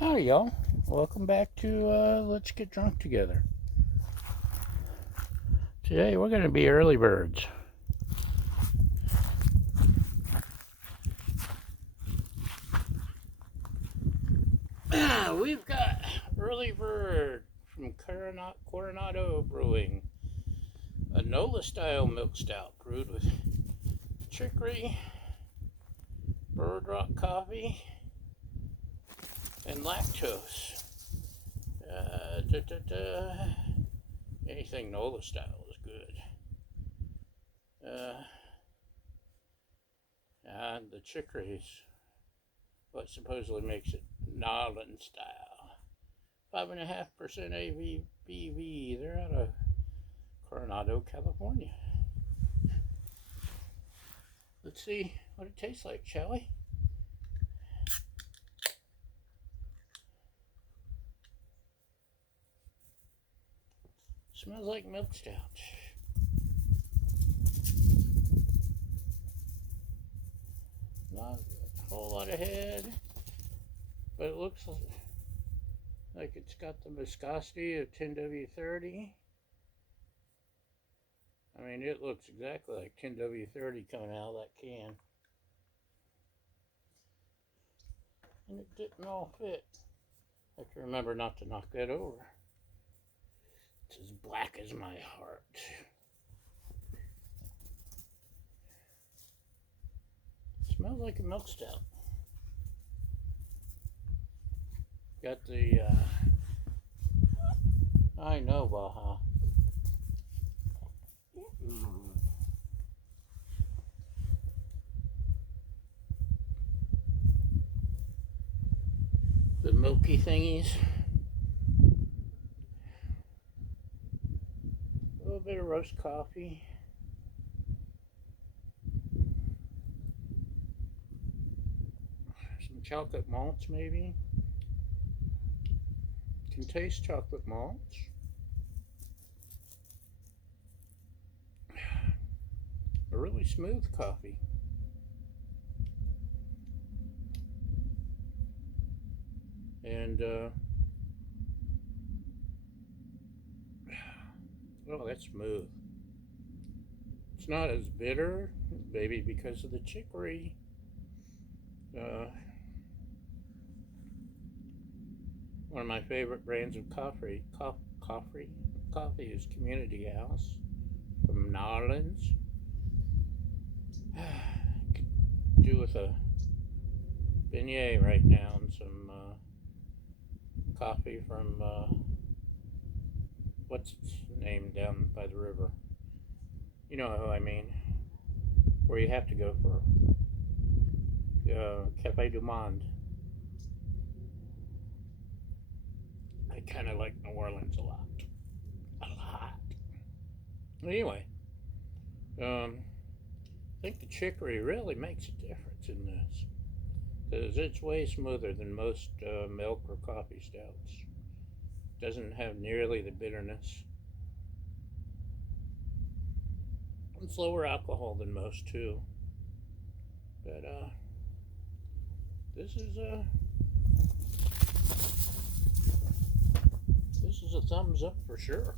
Hi, y'all. Welcome back to Let's Get Drunk Together. Today we're going to be early birds. We've got early bird from Coronado Brewing, a NOLA style milk stout brewed with chicory, bird rock coffee, and lactose. Anything NOLA style is good. And the chicory is what supposedly makes it Nolan style. 5.5% ABV. They're out of Coronado, California. Let's see what it tastes like, shall we? Smells like milk stout. Not a whole lot of head, but it looks like it's got the viscosity of 10W30. I mean, it looks exactly like 10W30 coming out of that can. And it didn't all fit. I have to remember not to knock that over. It's as black as my heart. Smells like a milk stout. Got the, I know, Baja. The milky thingies. A little bit of roast coffee. Some chocolate malts, maybe. Can taste chocolate malts. A really smooth coffee. And, oh, that's smooth. It's not as bitter, maybe because of the chicory. One of my favorite brands of coffee is Community House from Narlands. Could do with a beignet right now and some coffee from what's its name down by the river? You know who I mean. Where you have to go for Cafe du Monde. I kind of like New Orleans a lot. Anyway, I think the chicory really makes a difference in this, because it's way smoother than most milk or coffee stouts. Doesn't have nearly the bitterness. It's lower alcohol than most too. But this is a thumbs up for sure.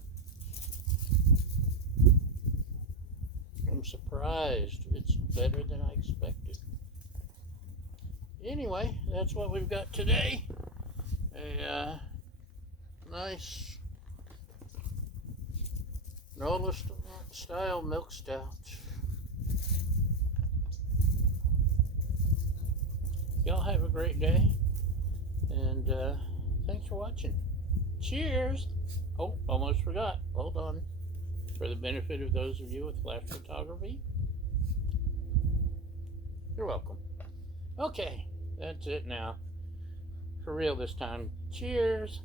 I'm surprised it's better than I expected. Anyway, that's what we've got today. A nice NOLA style milk stout. Y'all have a great day, and thanks for watching. Cheers! Oh, almost forgot. Hold on. For the benefit of those of you with flash photography, you're welcome. Okay, that's it now. For real this time. Cheers!